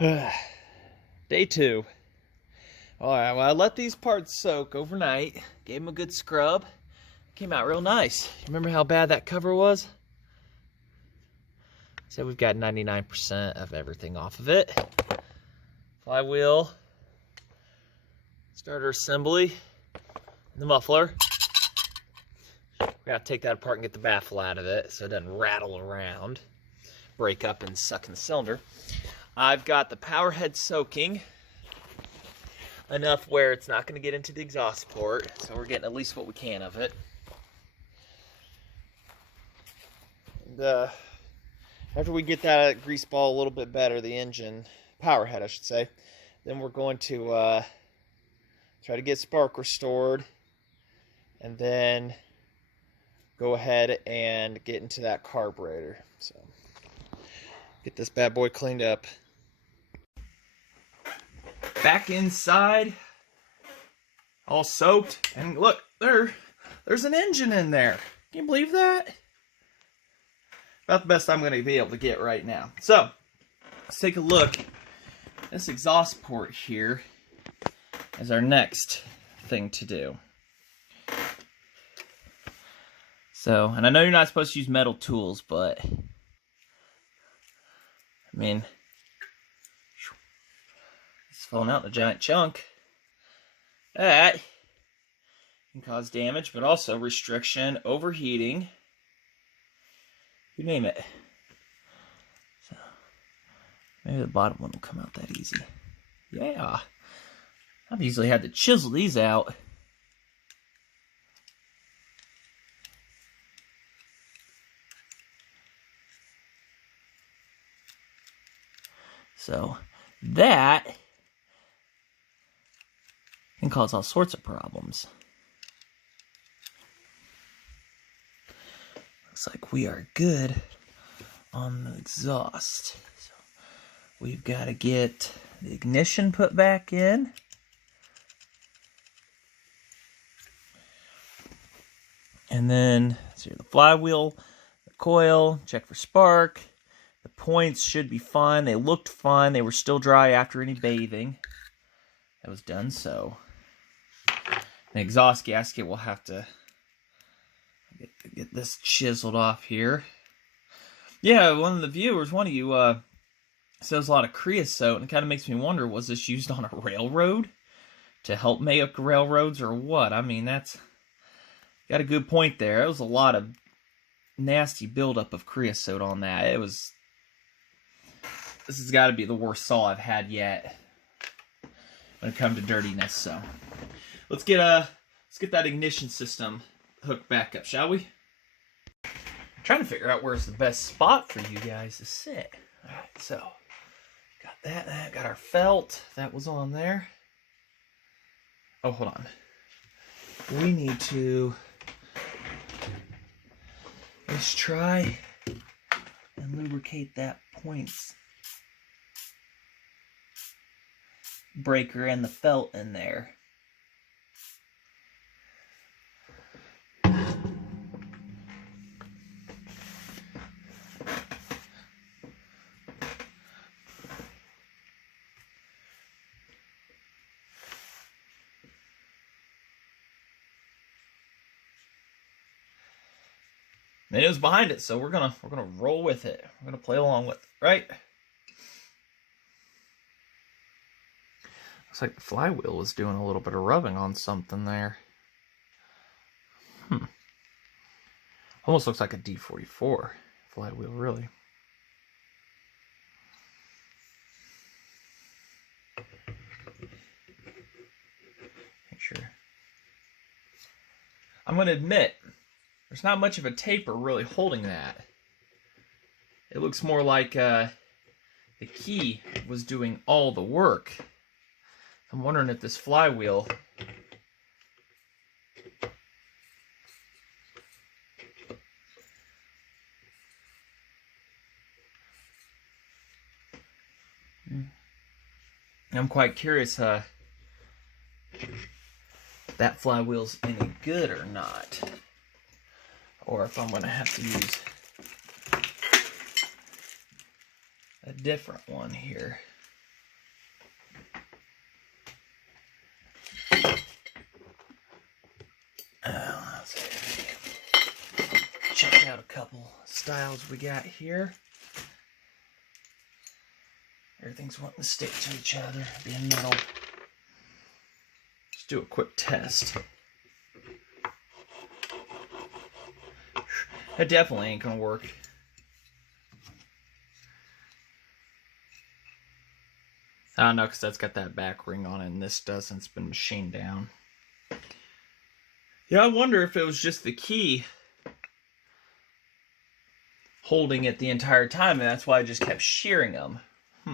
Day 2. Alright, well, I let these parts soak overnight. Gave them a good scrub. Came out real nice. Remember how bad that cover was? So we've got 99% of everything off of it. Flywheel. Starter assembly. The muffler. We gotta take that apart and get the baffle out of it so it doesn't rattle around, break up and suck in the cylinder. I've got the power head soaking enough where it's not going to get into the exhaust port, so we're getting at least what we can of it. And, after we get that grease ball a little bit better, the engine, power head I should say, then we're going to try to get spark restored, and then go ahead and get into that carburetor. So get this bad boy cleaned up. Back inside, all soaked, and look, there's an engine in there. Can you believe that? About the best I'm going to be able to get right now. So, let's take a look. This exhaust port here is our next thing to do. So, and I know you're not supposed to use metal tools, but I mean, it's falling out in a giant chunk. That can cause damage, but also restriction, overheating, you name it. So maybe the bottom one will come out that easy. Yeah, I've easily had to chisel these out. So that can cause all sorts of problems. Looks like we are good on the exhaust. So we've got to get the ignition put back in. And then, so the flywheel, the coil, check for spark. The points should be fine. They looked fine. They were still dry after any bathing. That was done, so the exhaust gasket will have to get this chiseled off here. Yeah, one of the viewers, one of you, says a lot of creosote, and it kind of makes me wonder, was this used on a railroad to help make railroads or what? I mean, that's got a good point there. It was a lot of nasty buildup of creosote on that. This has got to be the worst saw I've had yet when it comes to dirtiness. So let's get that ignition system hooked back up, shall we? I'm trying to figure out where's the best spot for you guys to sit. All right, so got that. Got our felt that was on there. Oh, hold on. We need to just try and lubricate that points breaker and the felt in there. And it was behind it, so we're gonna roll with it. We're gonna play along with it, right? Looks like the flywheel was doing a little bit of rubbing on something there. Almost looks like a D44 flywheel, really. Make sure. I'm gonna admit, there's not much of a taper really holding that. It looks more like the key was doing all the work. I'm wondering if this flywheel I'm quite curious if that flywheel's any good or not. Or if I'm going to have to use a different one here. a couple styles we got here. Everything's wanting to stick to each other, being metal. Let's do a quick test. That definitely ain't gonna work. I don't know, because that's got that back ring on it, and this doesn't. It's been machined down. Yeah, I wonder if it was just the key holding it the entire time, and that's why I just kept shearing them. I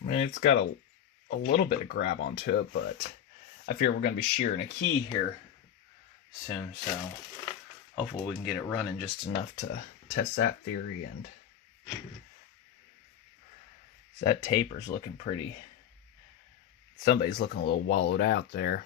mean, it's got a little bit of grab onto it, but I fear we're going to be shearing a key here soon, so hopefully we can get it running just enough to test that theory. And so that taper's looking pretty. Somebody's looking a little wallowed out there.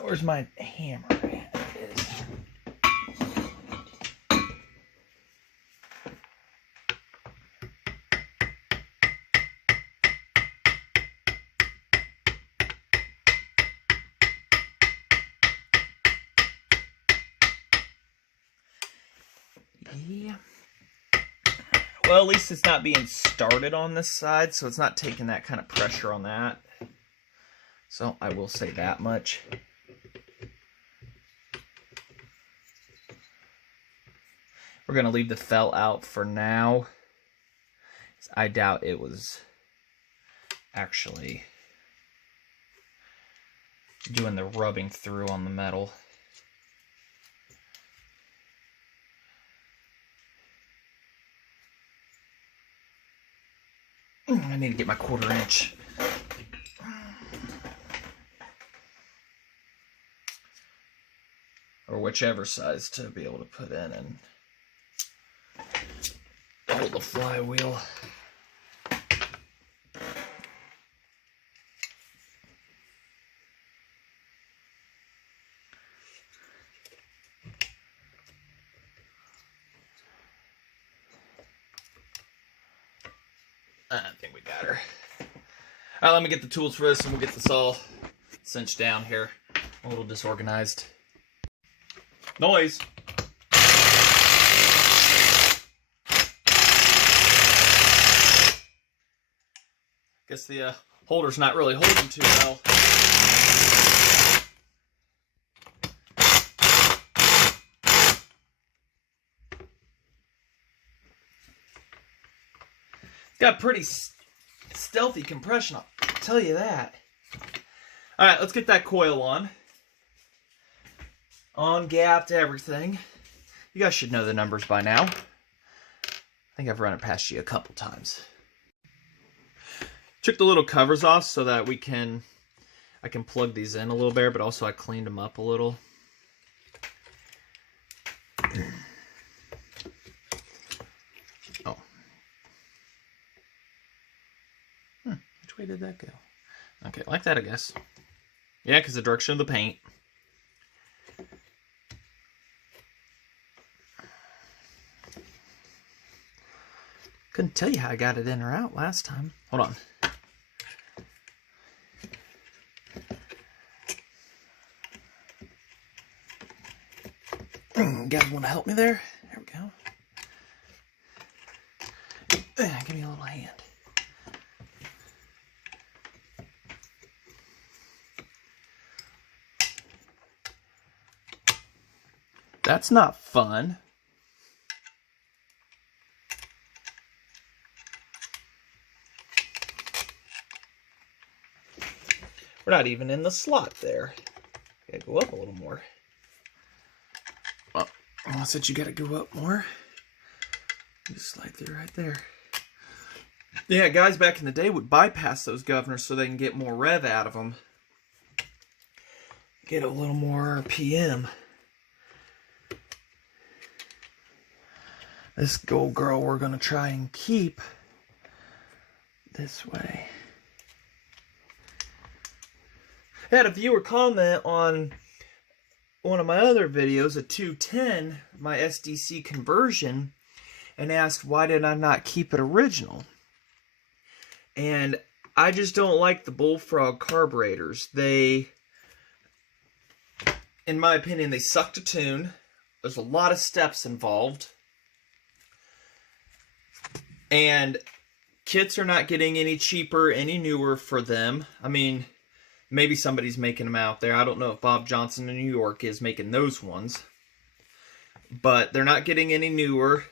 Where's my hammer at? It is. Yeah. Well, at least it's not being started on this side, so it's not taking that kind of pressure on that. So I will say that much. We're going to leave the felt out for now. I doubt it was actually doing the rubbing through on the metal. I need to get my 1/4 inch. Or whichever size to be able to put in and hold the flywheel. I think we got her. All right, let me get the tools for this and we'll get this all cinched down here. A little disorganized. Noise. Guess the holder's not really holding too well. It's got pretty stealthy compression, I'll tell you that. All right, let's get that coil on. On gapped everything. You guys should know the numbers by now. I think I've run it past you a couple times. Took the little covers off so that I can plug these in a little better, but also I cleaned them up a little. Oh. Which way did that go? Okay, like that, I guess. Yeah, because the direction of the paint. Couldn't tell you how I got it in or out last time. Hold on. You guys want to help me there? There we go. Give me a little hand. That's not fun. We're not even in the slot there. Gotta go up a little more. Well, I said you gotta go up more. Just slide through right there. Yeah, guys back in the day would bypass those governors so they can get more rev out of them. Get a little more RPM. This gold girl we're gonna try and keep this way. I had a viewer comment on one of my other videos, a 210, my SDC conversion, and asked why did I not keep it original. And I just don't like the Bullfrog carburetors. They, in my opinion, they suck to tune. There's a lot of steps involved. And kits are not getting any cheaper, any newer for them. I mean, maybe somebody's making them out there. I don't know if Bob Johnson in New York is making those ones. But they're not getting any newer.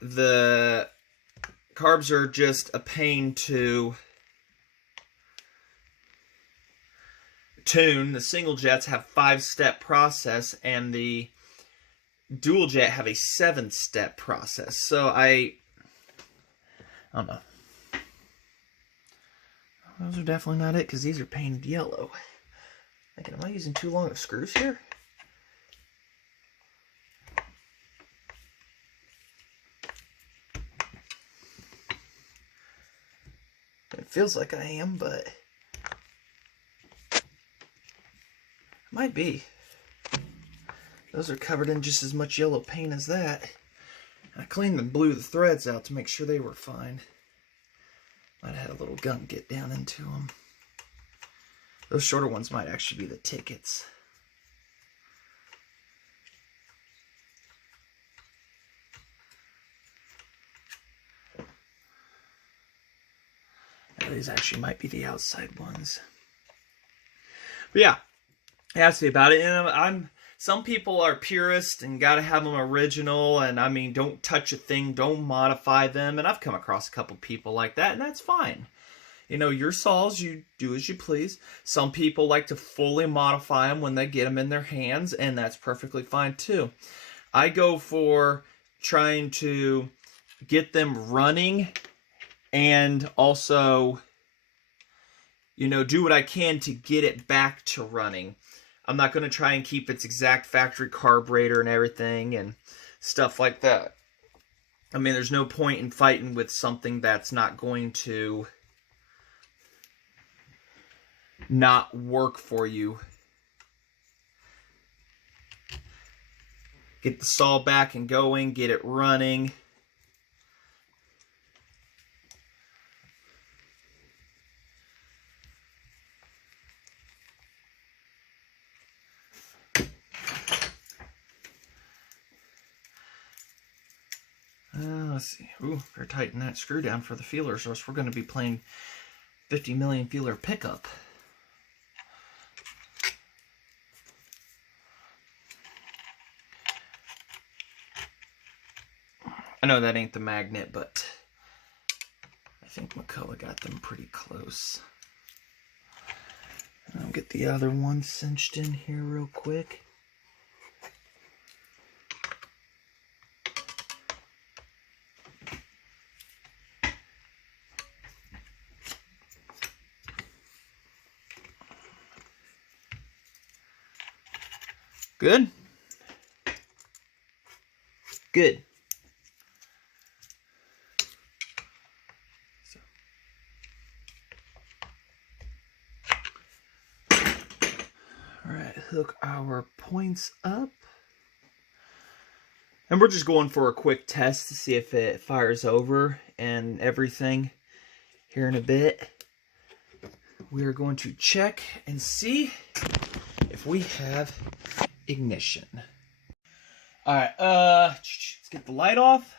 The carbs are just a pain to tune. The single jets have a 5-step process, and the dual jet have a 7-step process. So I don't know. Those are definitely not it, because these are painted yellow. Am I using too long of screws here? It feels like I am, but might be. Those are covered in just as much yellow paint as that. I cleaned and blew the threads out to make sure they were fine. Might have had a little gunk get down into them. Those shorter ones might actually be the tickets. These actually might be the outside ones. But yeah, ask me about it. And some people are purists and got to have them original. And I mean, don't touch a thing, don't modify them. And I've come across a couple people like that, and that's fine. You know, your saws, you do as you please. Some people like to fully modify them when they get them in their hands, and that's perfectly fine too. I go for trying to get them running and also, you know, do what I can to get it back to running. I'm not going to try and keep its exact factory carburetor and everything and stuff like that. I mean, there's no point in fighting with something that's not going to not work for you. Get the saw back and going, get it running. Let's see. Ooh, better tighten that screw down for the feelers, or else we're going to be playing 50 million feeler pickup. I know that ain't the magnet, but I think McCulloch got them pretty close. I'll get the other one cinched in here real quick. Good? Good. Alright, hook our points up. And we're just going for a quick test to see if it fires over and everything here in a bit. We are going to check and see if we have ignition. Alright, let's get the light off.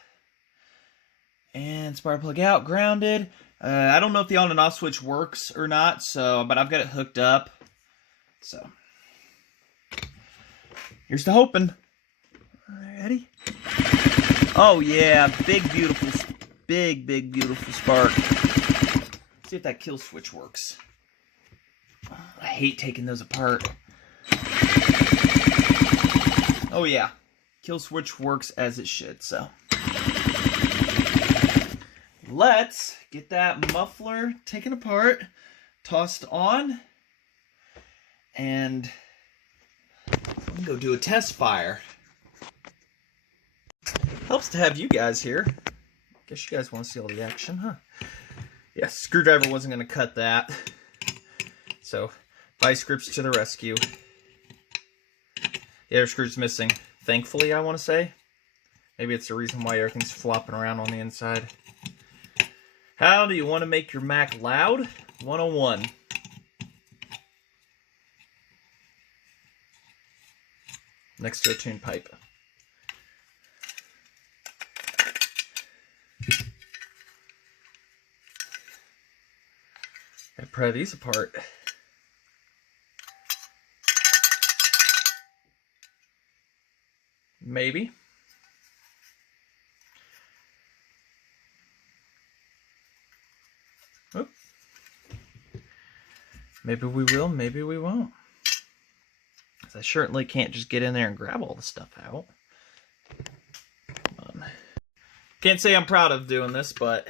And spark plug out, grounded. I don't know if the on and off switch works or not, but I've got it hooked up. So, here's to hoping. Ready? Oh yeah, big beautiful spark. Let's see if that kill switch works. I hate taking those apart. Oh yeah, kill switch works as it should, so. Let's get that muffler taken apart, tossed on, and we can go do a test fire. Helps to have you guys here. Guess you guys want to see all the action, huh? Yeah, screwdriver wasn't going to cut that. So, Vice grips to the rescue. The other screw's missing. Thankfully, I want to say. Maybe it's the reason why everything's flopping around on the inside. How do you want to make your Mac loud? 101. Next to a tune pipe. Gotta pry these apart. Maybe. Oop. Maybe we will, maybe we won't. I certainly can't just get in there and grab all the stuff out. Can't say I'm proud of doing this, but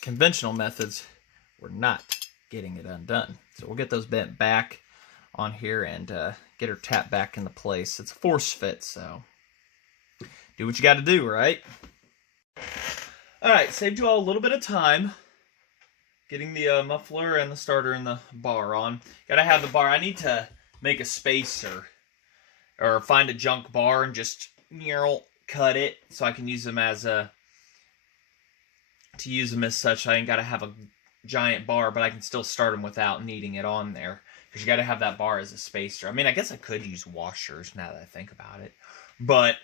conventional methods were not getting it undone. So we'll get those bent back on here and get her tapped back into place. It's a force fit, so do what you got to do, right? Alright, saved you all a little bit of time getting the muffler and the starter and the bar on. Gotta have the bar. I need to make a spacer or find a junk bar and just cut it so I can use them as a such. I ain't gotta have a giant bar, but I can still start them without needing it on there, because you gotta have that bar as a spacer. I mean, I guess I could use washers now that I think about it, but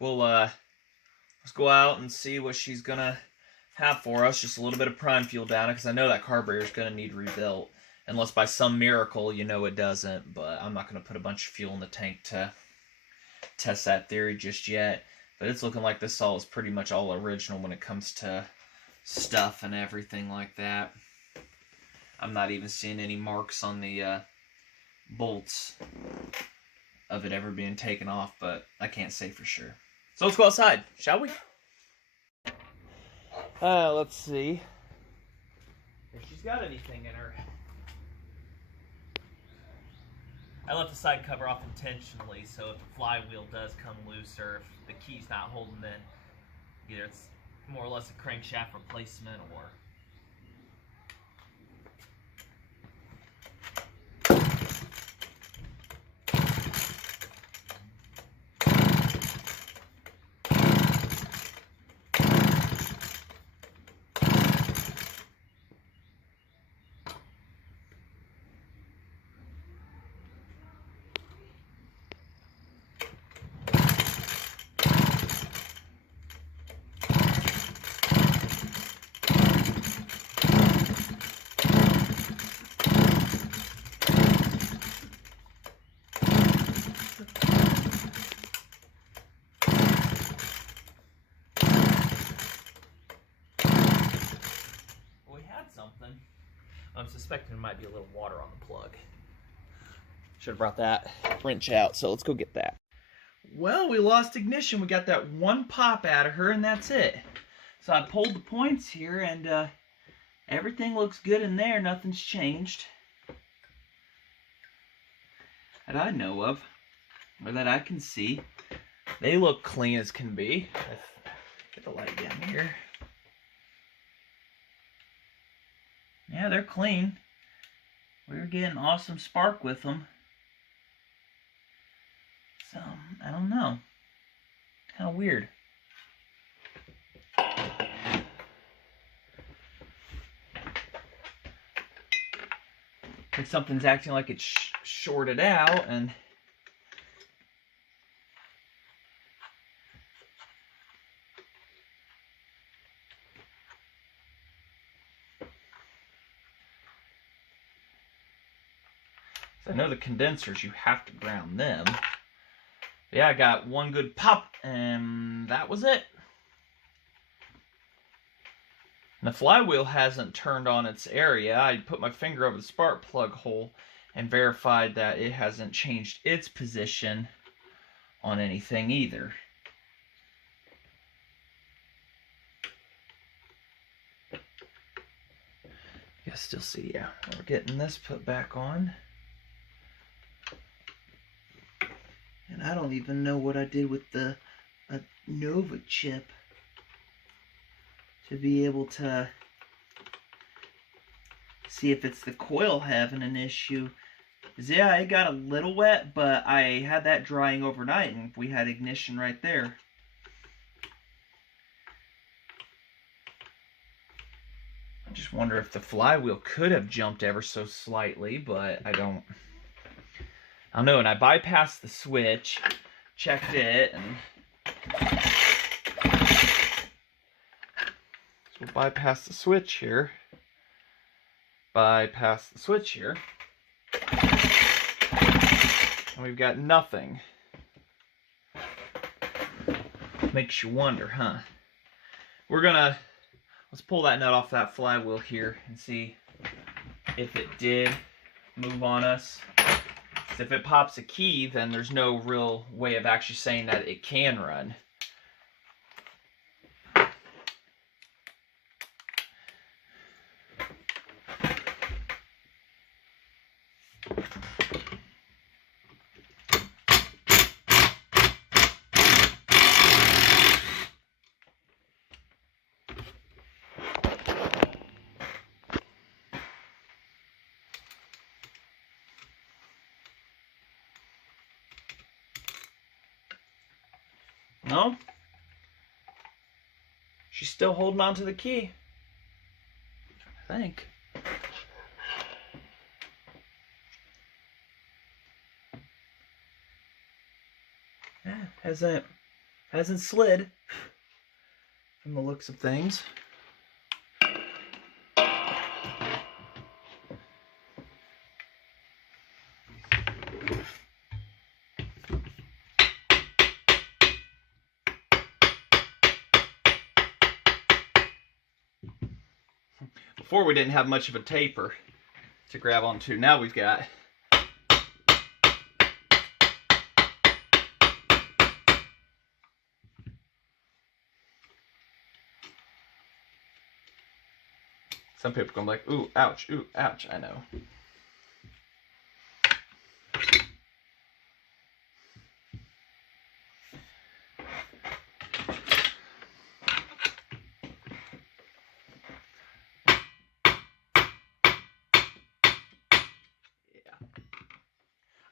we'll let's go out and see what she's gonna have for us. Just a little bit of prime fuel down it, because I know that carburetor is gonna need rebuilt, unless by some miracle it doesn't. But I'm not gonna put a bunch of fuel in the tank to test that theory just yet. But it's looking like this saw is pretty much all original when it comes to stuff and everything like that. I'm not even seeing any marks on the bolts of it ever being taken off, but I can't say for sure. So let's go outside, shall we? Let's see if she's got anything in her. I left the side cover off intentionally, so if the flywheel does come loose or if the key's not holding, then either it's more or less a crankshaft replacement or something. I'm suspecting there might be a little water on the plug. Should have brought that wrench out, so let's go get that. Well, we lost ignition. We got that one pop out of her, and that's it. So I pulled the points here, and everything looks good in there. Nothing's changed that I know of, or that I can see. They look clean as can be. Get the light down here. Yeah, they're clean. We're getting awesome spark with them. So, I don't know. Kind of weird. Like something's acting like it's shorted out, and I know the condensers, you have to ground them. Yeah, I got one good pop, and that was it. And the flywheel hasn't turned on its area. I put my finger over the spark plug hole and verified that it hasn't changed its position on anything either. You can still see, yeah. We're getting this put back on. And I don't even know what I did with the Nova chip. to be able to see if it's the coil having an issue. 'Cause yeah, it got a little wet, but I had that drying overnight and we had ignition right there. I just wonder if the flywheel could have jumped ever so slightly, but I don't know. And I bypassed the switch, checked it, and so we'll bypass the switch here. Bypass the switch here. And we've got nothing. Makes you wonder, huh? Let's pull that nut off that flywheel here and see if it did move on us. If it pops a key, then there's no real way of actually saying that it can run. No? She's still holding on to the key. I think. Yeah, hasn't slid from the looks of things. Before we didn't have much of a taper to grab onto. Now we've got. Some people are going like, ooh, ouch, I know.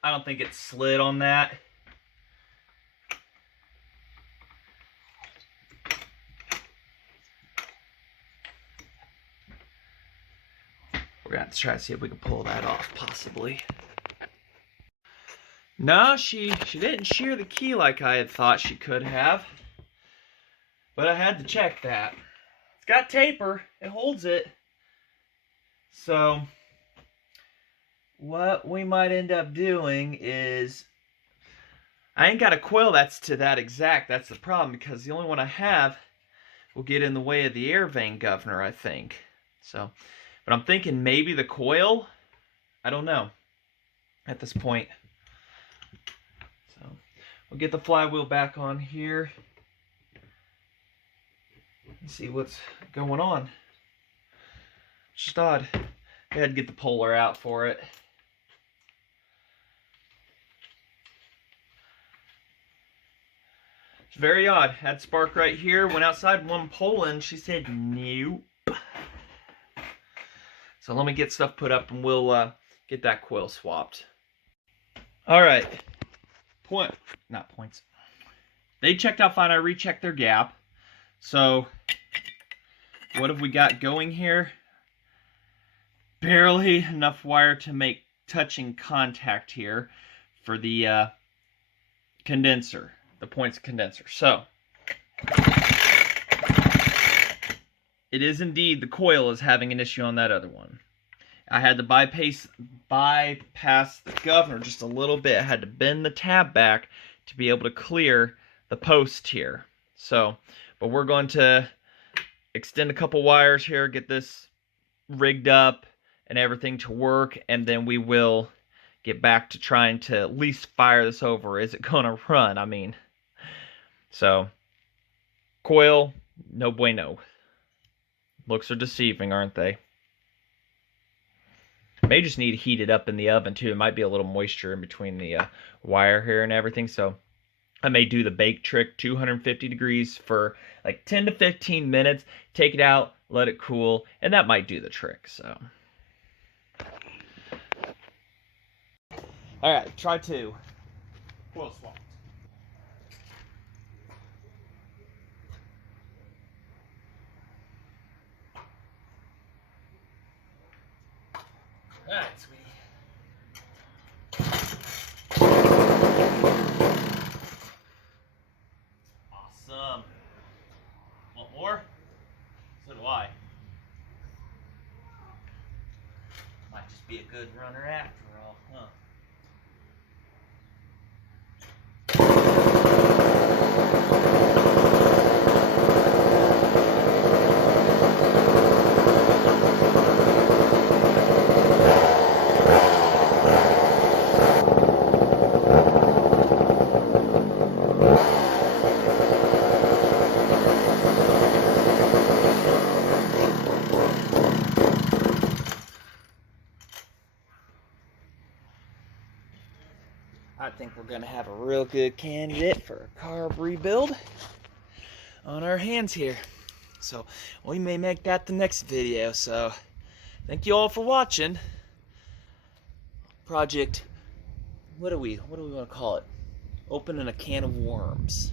I don't think it slid on that. We're gonna have to try to see if we can pull that off, possibly. No, she didn't shear the key like I had thought she could have. But I had to check that. It's got taper. It holds it. So what we might end up doing is, I ain't got a coil that's to that exact. That's the problem, because the only one I have will get in the way of the air vane governor, I think. So, but I'm thinking maybe the coil. I don't know at this point. So we'll get the flywheel back on here and see what's going on. It's just odd. I had to get the polar out for it. It's very odd. Had spark right here. Went outside, one pole in. She said nope. So let me get stuff put up and we'll get that coil swapped. Alright. Not points. They checked out fine. I rechecked their gap. So what have we got going here? Barely enough wire to make touching contact here for the condenser. The points condenser. So it is indeed the coil is having an issue on that other one. I had to bypass the governor just a little bit. I had to bend the tab back to be able to clear the post here. So, but we're going to extend a couple wires here, get this rigged up and everything to work, and then we will get back to trying to at least fire this over. Is it going to run? I mean, so coil, no bueno. Looks are deceiving, aren't they? May just need to heat it up in the oven too. It might be a little moisture in between the wire here and everything. So I may do the bake trick, 250 degrees for like 10 to 15 minutes, take it out, let it cool, and that might do the trick, so. All right, try 2. Coil swap. All right, sweetie. Awesome. Want more? So do I. Might just be a good runner after all, huh? I think we're going to have a real good candidate for a carb rebuild on our hands here. So we may make that the next video. So thank you all for watching. Project, what do we want to call it? Opening a can of worms.